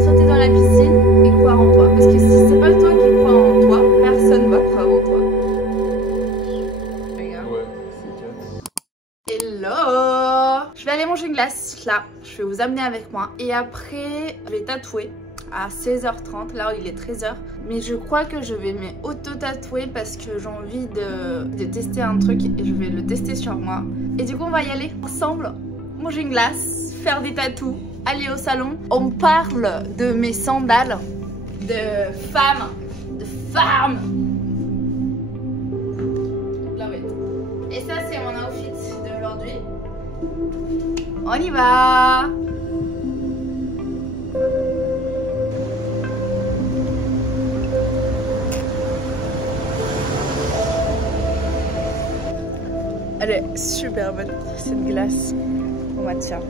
sauter dans la piscine et croire en toi. Parce que si c'est pas toi qui crois en toi, personne va croire en toi. Regarde. Ouais, c'est 4. Hello! Je vais aller manger une glace là. Je vais vous amener avec moi. Et après, je vais tatouer à 16h30. Là, il est 13h. Mais je crois que je vais m'auto-tatouer parce que j'ai envie de tester un truc et je vais le tester sur moi. Et du coup, on va y aller ensemble. Manger une glace, faire des tatous, aller au salon. On parle de mes sandales de femme. De femme. Love it. Et ça, c'est mon outfit d'aujourd'hui. On y va. Elle est super bonne, cette glace au matcha.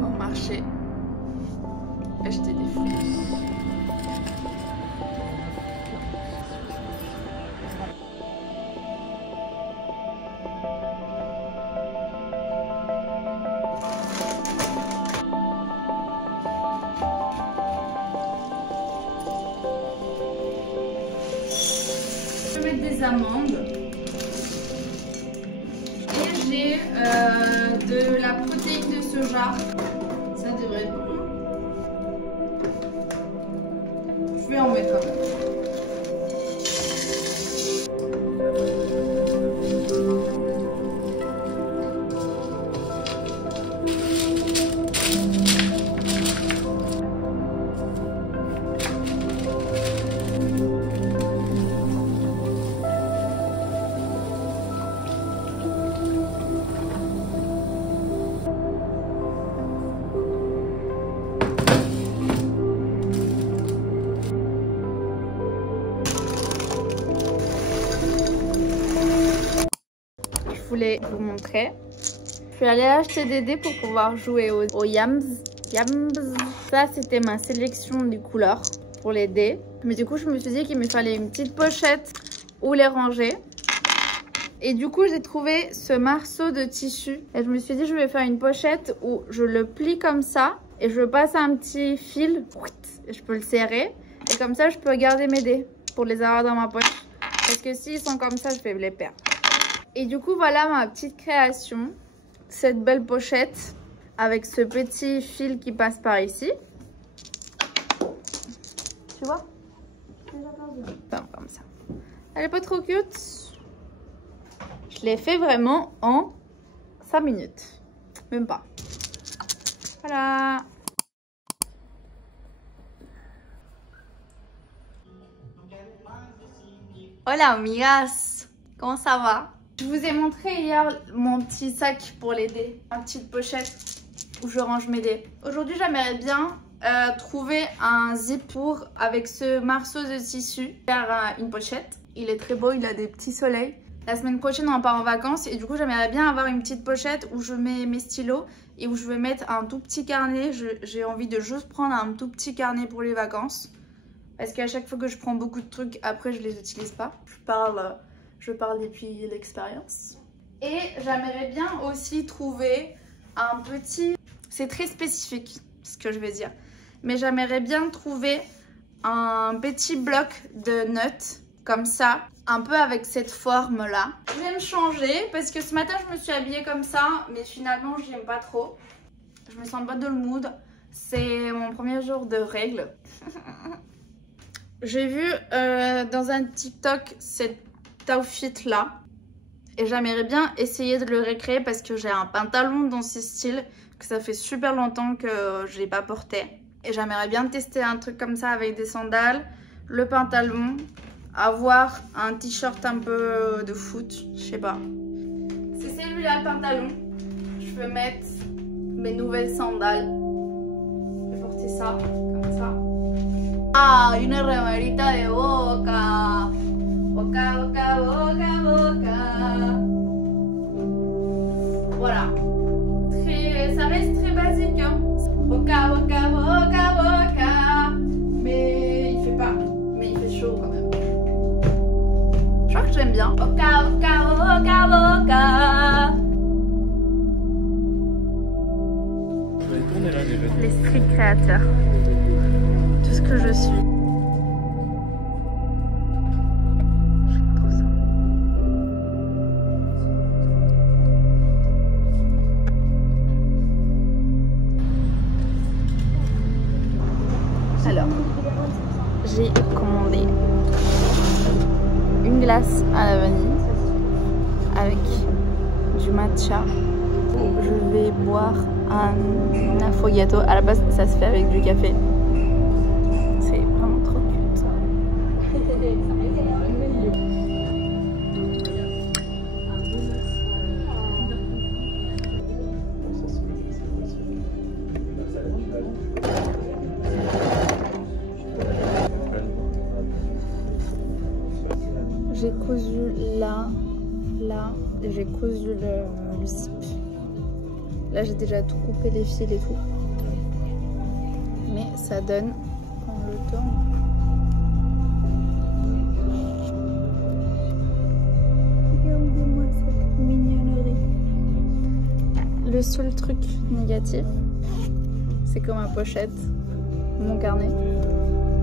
On va marcher, acheter des fruits. Je vais mettre des amandes et j'ai de la protéine de soja. Ça devrait être bon. Je vais en mettre un peu. Je voulais vous montrer. Je suis allée acheter des dés pour pouvoir jouer au Yams. Ça, c'était ma sélection des couleurs pour les dés. Mais du coup, je me suis dit qu'il me fallait une petite pochette où les ranger. Et du coup, j'ai trouvé ce morceau de tissu. Et je me suis dit, je vais faire une pochette où je le plie comme ça. Et je passe un petit fil. Et je peux le serrer. Et comme ça, je peux garder mes dés pour les avoir dans ma poche. Parce que s'ils sont comme ça, je vais les perdre. Et du coup, voilà ma petite création. Cette belle pochette avec ce petit fil qui passe par ici. Tu vois? Comme ça. Elle est pas trop cute. Je l'ai fait vraiment en 5 minutes. Même pas. Voilà. Hola amigas. Comment ça va? Je vous ai montré hier mon petit sac pour les dés, ma petite pochette où je range mes dés. Aujourd'hui, j'aimerais bien trouver un zip pour avec ce morceau de tissu faire une pochette. Il est très beau, il a des petits soleils. La semaine prochaine, on part en vacances et du coup, j'aimerais bien avoir une petite pochette où je mets mes stylos et où je vais mettre un tout petit carnet. J'ai envie de juste prendre un tout petit carnet pour les vacances parce qu'à chaque fois que je prends beaucoup de trucs, après, je les utilise pas. Je parle depuis l'expérience. Et j'aimerais bien aussi trouver un petit... C'est très spécifique ce que je vais dire. Mais j'aimerais bien trouver un petit bloc de notes comme ça. Un peu avec cette forme là. Je vais me changer parce que ce matin je me suis habillée comme ça. Mais finalement j'aime pas trop. Je me sens pas dans le mood. C'est mon premier jour de règles. J'ai vu dans un TikTok cette outfit là et j'aimerais bien essayer de le recréer parce que j'ai un pantalon dans ce style que ça fait super longtemps que je l'ai pas porté et j'aimerais bien tester un truc comme ça avec des sandales, le pantalon, avoir un t-shirt un peu de foot, je sais pas. C'est celui-là le pantalon. Je peux mettre mes nouvelles sandales. Je vais porter ça comme ça. Ah, une remerita de Boca. Boca, boca, boca, boca. avec du matcha. Je vais boire un affogato. À la base, ça se fait avec du café. C'est vraiment trop cute. J'ai cousu là, et j'ai cousu le zip. Là, j'ai déjà tout coupé, les fils et tout. Mais ça donne quand on le tourne. Regardez-moi cette mignonnerie. Le seul truc négatif, c'est que ma pochette, mon carnet,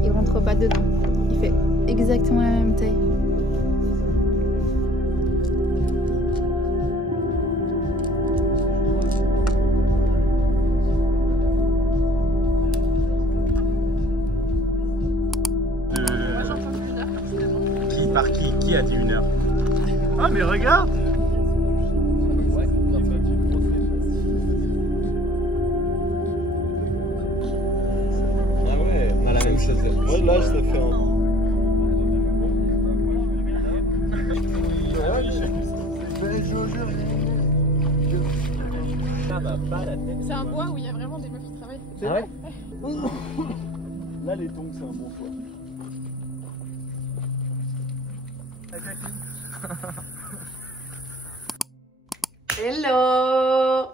il rentre pas dedans. Il fait exactement la même taille. Par qui a dit 1 heure? Ah mais regarde! Ah ouais, on a la même chose. Moi là je te fais un... C'est un bois où il y a vraiment des meufs qui travaillent. C'est vrai? Là les tongs c'est un bon choix. Hello!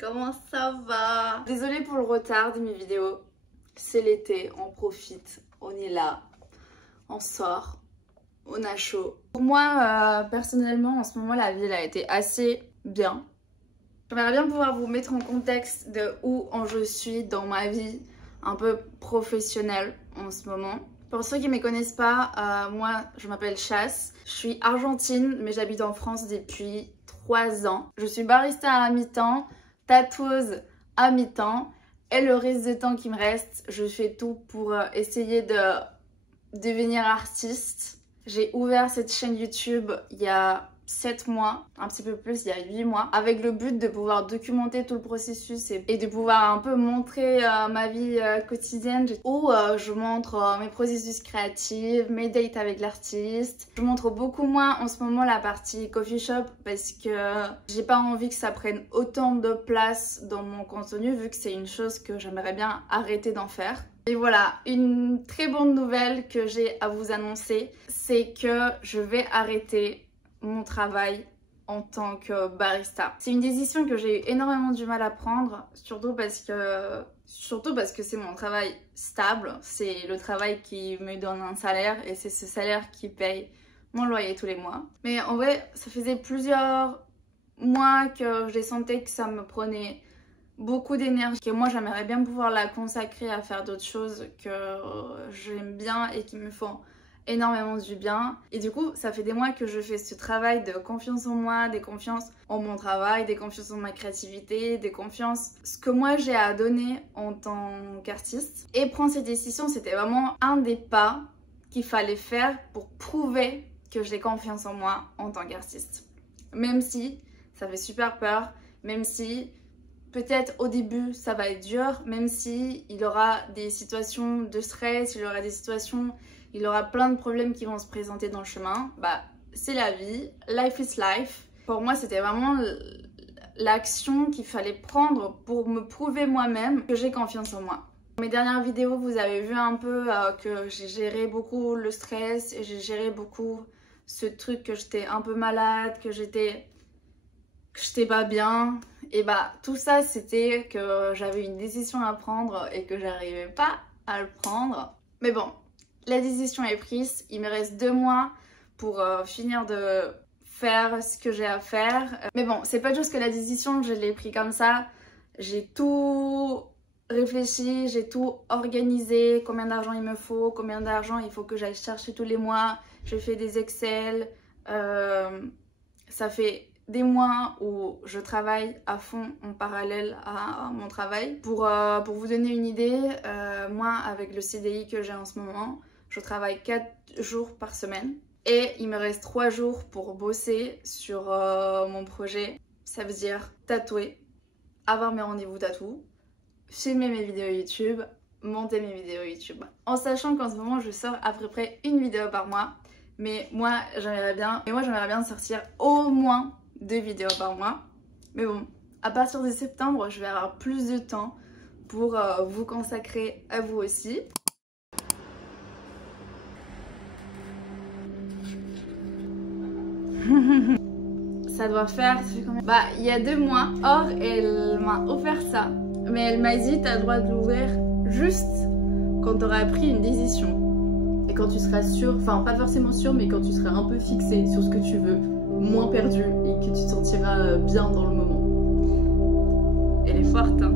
Comment ça va? Désolée pour le retard de mes vidéos. C'est l'été, on profite, on est là, on sort, on a chaud. Pour moi, personnellement, en ce moment, la ville a été assez bien. J'aimerais bien pouvoir vous mettre en contexte de où je suis dans ma vie un peu professionnelle en ce moment. Pour ceux qui ne me connaissent pas, moi je m'appelle Chas, je suis argentine mais j'habite en France depuis 3 ans. Je suis barista à mi-temps, tatoueuse à mi-temps et le reste du temps qui me reste, je fais tout pour essayer de devenir artiste. J'ai ouvert cette chaîne YouTube il y a 7 mois, un petit peu plus, il y a 8 mois, avec le but de pouvoir documenter tout le processus et de pouvoir un peu montrer ma vie quotidienne où je montre mes processus créatifs, mes dates avec l'artiste. Je montre beaucoup moins en ce moment la partie coffee shop parce que j'ai pas envie que ça prenne autant de place dans mon contenu vu que c'est une chose que j'aimerais bien arrêter d'en faire. Et voilà, une très bonne nouvelle que j'ai à vous annoncer, c'est que je vais arrêter mon travail en tant que barista. C'est une décision que j'ai eu énormément du mal à prendre, surtout parce que c'est mon travail stable, c'est le travail qui me donne un salaire et c'est ce salaire qui paye mon loyer tous les mois. Mais en vrai, ça faisait plusieurs mois que je sentais que ça me prenait beaucoup d'énergie, que moi j'aimerais bien pouvoir la consacrer à faire d'autres choses que j'aime bien et qui me font énormément du bien. Et du coup, ça fait des mois que je fais ce travail de confiance en moi, des confiances en mon travail, des confiances en ma créativité, des confiances ce que moi j'ai à donner en tant qu'artiste. Et prendre cette décision, c'était vraiment un des pas qu'il fallait faire pour prouver que j'ai confiance en moi en tant qu'artiste. Même si ça fait super peur, même si peut-être au début ça va être dur, même si il y aura des situations de stress, il y aura des situations, il y aura plein de problèmes qui vont se présenter dans le chemin. Bah, c'est la vie, life is life. Pour moi, c'était vraiment l'action qu'il fallait prendre pour me prouver moi-même que j'ai confiance en moi. Dans mes dernières vidéos, vous avez vu un peu que j'ai géré beaucoup le stress et j'ai géré beaucoup ce truc que j'étais un peu malade, que j'étais pas bien. Et bah, tout ça, c'était que j'avais une décision à prendre et que j'arrivais pas à le prendre. Mais bon, la décision est prise, il me reste 2 mois pour finir de faire ce que j'ai à faire. Mais bon, c'est pas juste que la décision, je l'ai prise comme ça. J'ai tout réfléchi, j'ai tout organisé, combien d'argent il me faut, combien d'argent il faut que j'aille chercher tous les mois. Je fais des Excel. Ça fait des mois où je travaille à fond en parallèle à mon travail. Pour vous donner une idée, moi avec le CDI que j'ai en ce moment, je travaille 4 jours par semaine. Et il me reste 3 jours pour bosser sur mon projet. Ça veut dire tatouer, avoir mes rendez-vous tatou, filmer mes vidéos YouTube, monter mes vidéos YouTube. En sachant qu'en ce moment je sors à peu près une vidéo par mois. Mais moi j'aimerais bien sortir au moins 2 vidéos par mois. Mais bon, à partir de septembre, je vais avoir plus de temps pour vous consacrer à vous aussi. Ça doit faire combien? Bah, il y a 2 mois, Or, elle m'a offert ça. Mais elle m'a dit, t'as le droit de l'ouvrir juste quand t'auras pris une décision. Et quand tu seras sûr, enfin pas forcément sûr, mais quand tu seras un peu fixé sur ce que tu veux, moins perdu et que tu te sentiras bien dans le moment. Elle est forte, hein.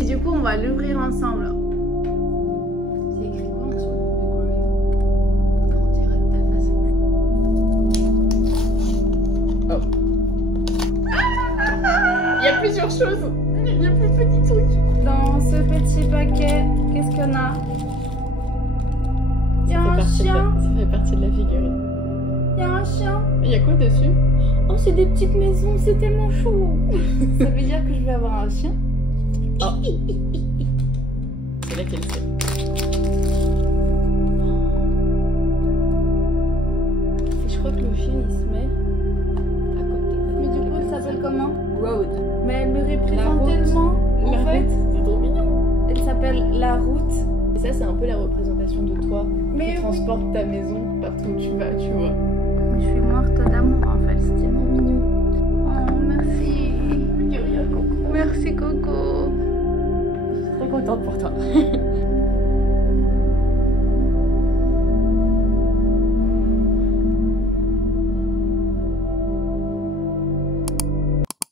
Et du coup, on va l'ouvrir ensemble. C'est écrit quoi en dessous? Grandirait de ta façon. Oh. Il y a plusieurs choses. Il y a plus de petits trucs. Dans ce petit paquet, qu'est-ce qu'on a? Il y a un chien. Ça fait partie de la figurine. Il y a un chien. Il y a quoi dessus? Oh, c'est des petites maisons, c'est tellement chou. Ça veut dire que je vais avoir un chien? Oh. C'est là qu'elle sait. Et je crois que le chien il se met à côté. Mais du coup, elle s'appelle comment? Road. Mais elle me représente tellement. En fait, c'est trop mignon. elle s'appelle La Route. Et ça, c'est un peu la représentation de toi. Mais Tu transportes ta maison partout où tu vas, tu vois. Je suis morte d'amour en fait, c'est tellement mignon. Oh, merci. Coco. Merci Coco. Je suis très contente pour toi.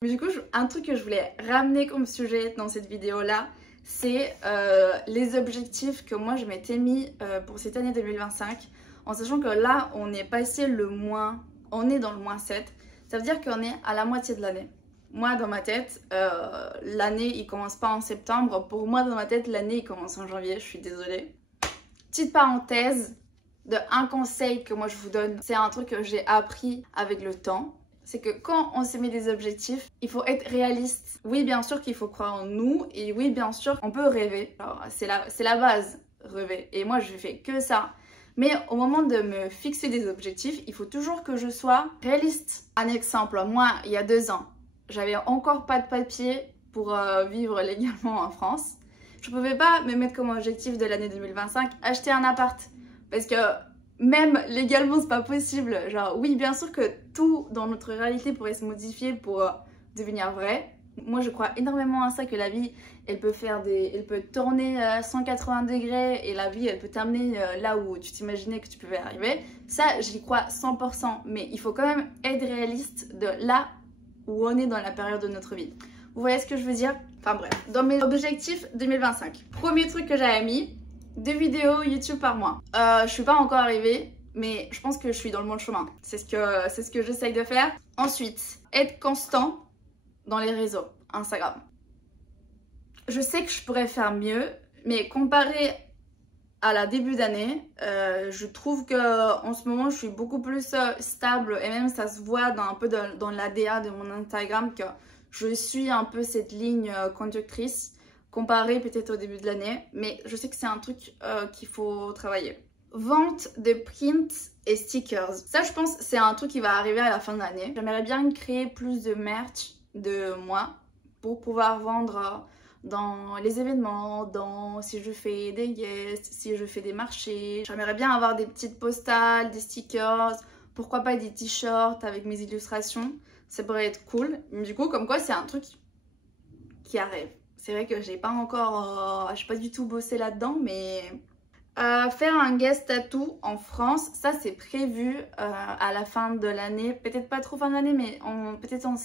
Mais du coup, un truc que je voulais ramener comme sujet dans cette vidéo-là, c'est les objectifs que moi je m'étais mis pour cette année 2025. En sachant que là, on est passé on est dans le -7. Ça veut dire qu'on est à la moitié de l'année. Moi, dans ma tête, l'année, il commence pas en septembre. Pour moi, dans ma tête, l'année, il commence en janvier. Je suis désolée. Petite parenthèse, un conseil que moi je vous donne, c'est un truc que j'ai appris avec le temps. C'est que quand on se met des objectifs, il faut être réaliste. Oui, bien sûr qu'il faut croire en nous. Et oui, bien sûr, on peut rêver. C'est la base, rêver. Et moi, je fais que ça. Mais au moment de me fixer des objectifs, il faut toujours que je sois réaliste. Un exemple, moi, il y a 2 ans, j'avais encore pas de papier pour vivre légalement en France. Je pouvais pas me mettre comme objectif de l'année 2025 acheter un appart. Parce que même légalement, c'est pas possible. Genre, oui, bien sûr que tout dans notre réalité pourrait se modifier pour devenir vrai. Moi, je crois énormément à ça, que la vie, elle peut tourner 180 degrés et la vie, elle peut t'amener là où tu t'imaginais que tu pouvais arriver. Ça, j'y crois 100%. Mais il faut quand même être réaliste de là où on est dans la période de notre vie. Vous voyez ce que je veux dire? Enfin bref, dans mes objectifs 2025, premier truc que j'avais mis, 2 vidéos YouTube par mois. Je suis pas encore arrivée, mais je pense que je suis dans le bon chemin. C'est ce que j'essaye de faire. Ensuite, être constant dans les réseaux, Instagram. Je sais que je pourrais faire mieux, mais comparé à la début d'année, je trouve que en ce moment je suis beaucoup plus stable, et même ça se voit un peu dans l'ADA de mon Instagram que je suis un peu cette ligne conductrice comparé peut-être au début de l'année, mais je sais que c'est un truc qu'il faut travailler. Vente de prints et stickers. Ça, je pense, c'est un truc qui va arriver à la fin de l'année. J'aimerais bien créer plus de merch de moi pour pouvoir vendre dans les événements, si je fais des guests, si je fais des marchés. J'aimerais bien avoir des petites postales, des stickers, pourquoi pas des t-shirts avec mes illustrations. Ça pourrait être cool. Mais du coup, comme quoi, c'est un truc qui arrive. C'est vrai que j'ai pas encore, j'ai pas du tout bossé là-dedans, mais faire un guest tattoo en France, ça c'est prévu à la fin de l'année. Peut-être pas trop fin de l'année, mais peut-être en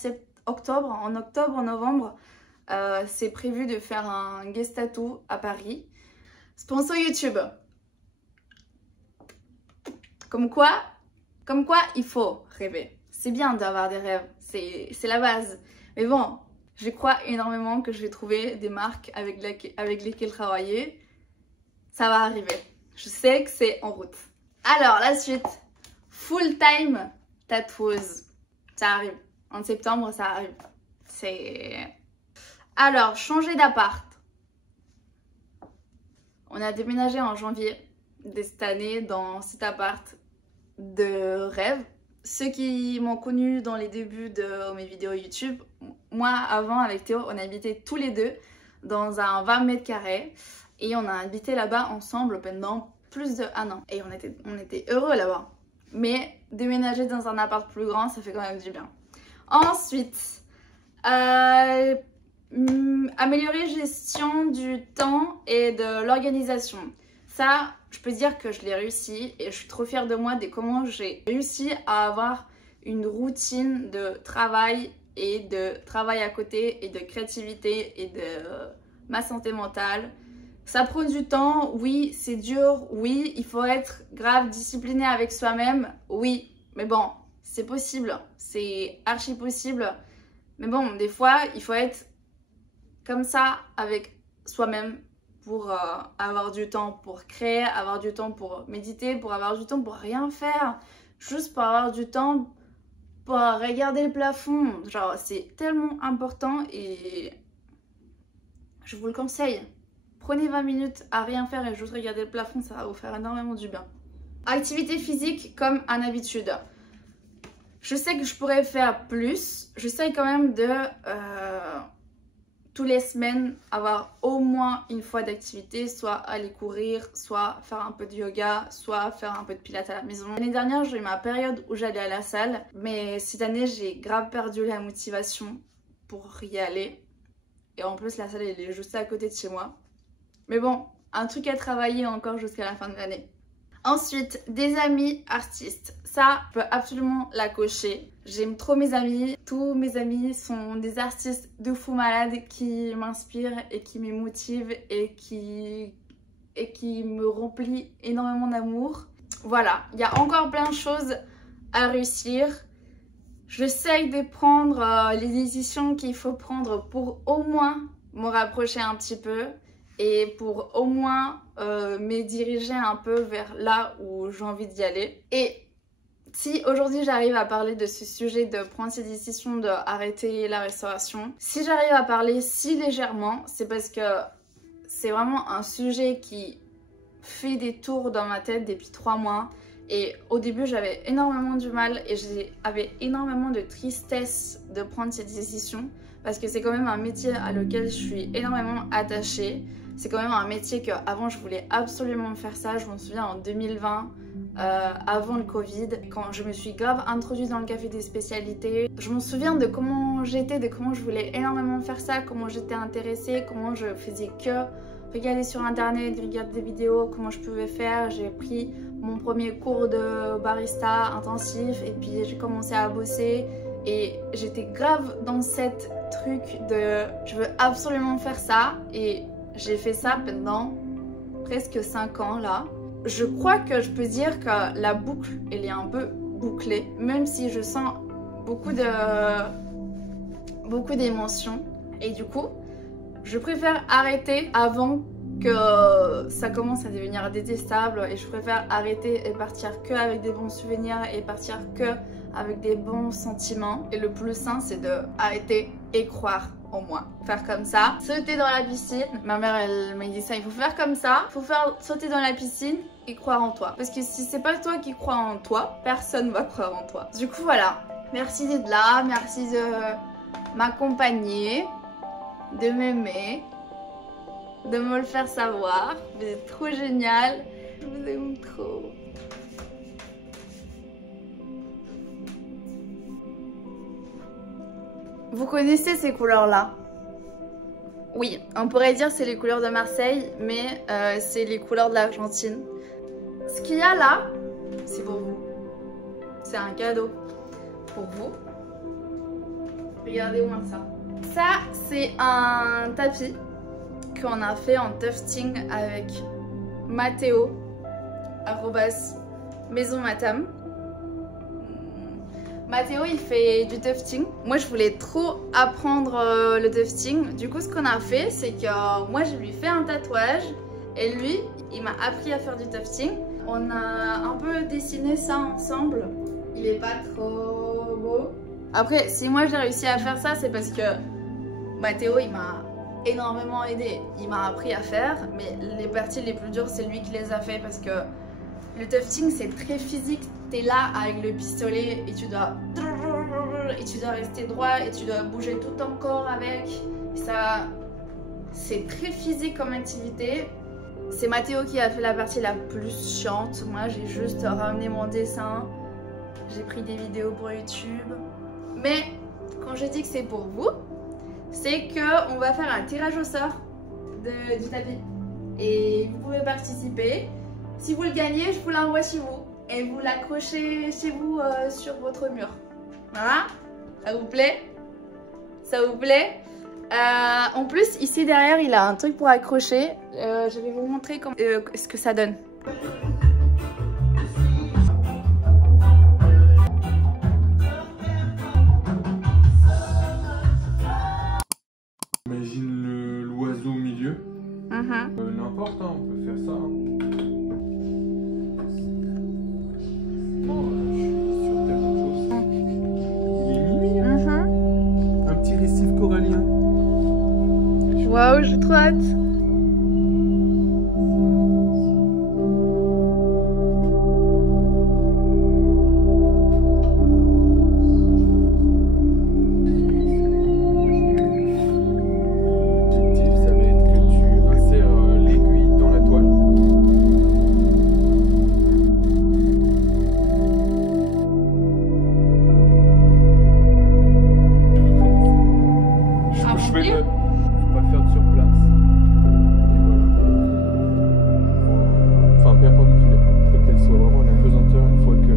octobre, novembre, c'est prévu de faire un guest tattoo à Paris. Sponsor YouTube. Comme quoi, il faut rêver. C'est bien d'avoir des rêves, c'est la base. Mais bon, je crois énormément que je vais trouver des marques avec lesquelles travailler. Ça va arriver. Je sais que c'est en route. Alors, la suite. full-time tatoueuse. Ça arrive. En septembre, ça arrive. Alors, changer d'appart. On a déménagé en janvier de cette année dans cet appart de rêve. Ceux qui m'ont connu dans les débuts de mes vidéos YouTube, moi avant avec Théo, on habitait tous les deux dans un 20 mètres carrés et on a habité là-bas ensemble pendant plus d'1 an. Et on était heureux là-bas. Mais déménager dans un appart plus grand, ça fait quand même du bien. Ensuite, améliorer gestion du temps et de l'organisation. Ça, je peux dire que je l'ai réussi et je suis trop fière de moi de comment j'ai réussi à avoir une routine de travail et de travail à côté et de créativité et de ma santé mentale. Ça prend du temps, oui, c'est dur, oui, il faut être grave discipliné avec soi-même, oui, mais bon, c'est possible, c'est archi possible. Mais bon, des fois, il faut être comme ça avec soi-même pour avoir du temps pour créer, avoir du temps pour méditer, pour avoir du temps pour rien faire, juste pour avoir du temps pour regarder le plafond. Genre, c'est tellement important et je vous le conseille. Prenez 20 minutes à rien faire et juste regarder le plafond, ça va vous faire énormément du bien. Activité physique comme en habitude. Je sais que je pourrais faire plus. J'essaye quand même de tous les semaines avoir au moins une fois d'activité, soit aller courir, soit faire un peu de yoga, soit faire un peu de pilates à la maison. L'année dernière, j'ai eu ma période où j'allais à la salle, mais cette année, j'ai grave perdu la motivation pour y aller. Et en plus, la salle, elle est juste à côté de chez moi. Mais bon, un truc à travailler encore jusqu'à la fin de l'année. Ensuite, des amis artistes. Ça, je peux absolument la cocher. J'aime trop mes amis. Tous mes amis sont des artistes de fou malades qui m'inspirent et qui me motivent et qui me remplissent énormément d'amour. Voilà, il y a encore plein de choses à réussir. J'essaye de prendre les décisions qu'il faut prendre pour au moins me rapprocher un petit peu et pour au moins me diriger un peu vers là où j'ai envie d'y aller. Et si aujourd'hui j'arrive à parler de ce sujet de prendre ces décisions d'arrêter la restauration, si j'arrive à parler si légèrement, c'est parce que c'est vraiment un sujet qui fait des tours dans ma tête depuis 3 mois. Et au début j'avais énormément du mal et j'avais énormément de tristesse de prendre cette décision parce que c'est quand même un métier à lequel je suis énormément attachée. C'est quand même un métier que avant je voulais absolument faire ça. Je m'en souviens en 2020, avant le Covid, quand je me suis grave introduite dans le café des spécialités. Je me souviens de comment j'étais, de comment je voulais énormément faire ça, comment j'étais intéressée, comment je faisais que regarder sur internet, regarder des vidéos, comment je pouvais faire. J'ai pris mon premier cours de barista intensif et puis j'ai commencé à bosser. Et j'étais grave dans cette truc de je veux absolument faire ça et j'ai fait ça pendant presque 5 ans là. Je crois que je peux dire que la boucle elle est un peu bouclée, même si je sens beaucoup d'émotions. Et du coup, je préfère arrêter avant que ça commence à devenir détestable et je préfère arrêter et partir que avec des bons souvenirs et partir que avec des bons sentiments. Et le plus sain, c'est de arrêter et croire en moi. Faire comme ça, sauter dans la piscine. Ma mère, elle m'a dit ça, il faut faire comme ça. Il faut faire sauter dans la piscine et croire en toi. Parce que si c'est pas toi qui crois en toi, personne va croire en toi. Du coup, voilà. Merci d'être là, merci de m'accompagner, de m'aimer, de me le faire savoir. Vous êtes trop génial. Je vous aime trop. Vous connaissez ces couleurs-là? Oui, on pourrait dire c'est les couleurs de Marseille, mais c'est les couleurs de l'Argentine. Ce qu'il y a là, c'est pour vous. C'est un cadeau pour vous. Regardez-moi ça. Ça, c'est un tapis qu'on a fait en tufting avec Mathéo, @maisonmatam. Mathéo, il fait du tufting. Moi, je voulais trop apprendre le tufting. Du coup, ce qu'on a fait, c'est que moi, je lui fais un tatouage et lui, il m'a appris à faire du tufting. On a un peu dessiné ça ensemble. Il est pas trop beau. Après, si moi j'ai réussi à faire ça, c'est parce que Théo il m'a énormément aidé. Il m'a appris à faire, mais les parties les plus dures, c'est lui qui les a fait parce que le tufting c'est très physique. T'es là avec le pistolet et tu dois rester droit et tu dois bouger tout ton corps avec. Ça, c'est très physique comme activité. C'est Mathéo qui a fait la partie la plus chiante. Moi, j'ai juste ramené mon dessin. J'ai pris des vidéos pour YouTube. Mais quand j'ai dit que c'est pour vous, c'est que on va faire un tirage au sort du tapis. Et vous pouvez participer. Si vous le gagnez, je vous l'envoie chez vous. Et vous l'accrochez chez vous sur votre mur. Voilà. Ça vous plaît? Ça vous plaît? En plus, ici derrière, il a un truc pour accrocher. Je vais vous montrer ce que ça donne. Imagine l'oiseau au milieu. N'importe, hein, on peut faire ça. Hein. Oh, je suis sur tellement de choses. Il est mignon. Un petit récif corallien. Waouh, j'ai trop hâte. L'objectif, ça va être que tu insères l'aiguille dans la toile. Je fais le... Faut pas faire de surplace. Et voilà. Enfin, perpendiculaire. Il faut qu'elle soit vraiment en apesanteur une fois que...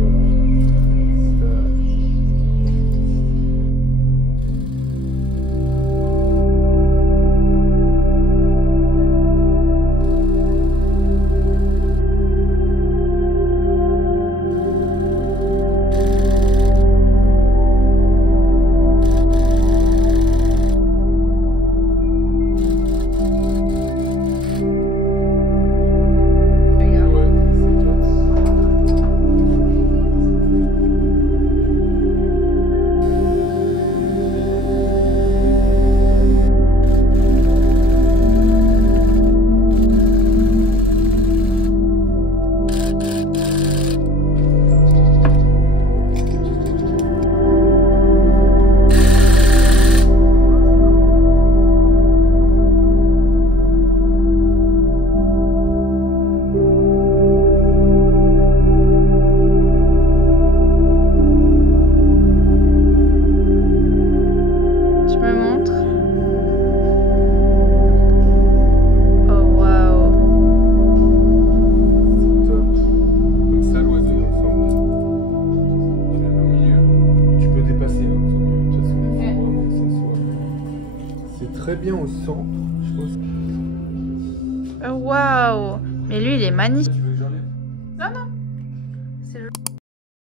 Très bien au centre, je pense. Waouh! Mais lui, il est magnifique.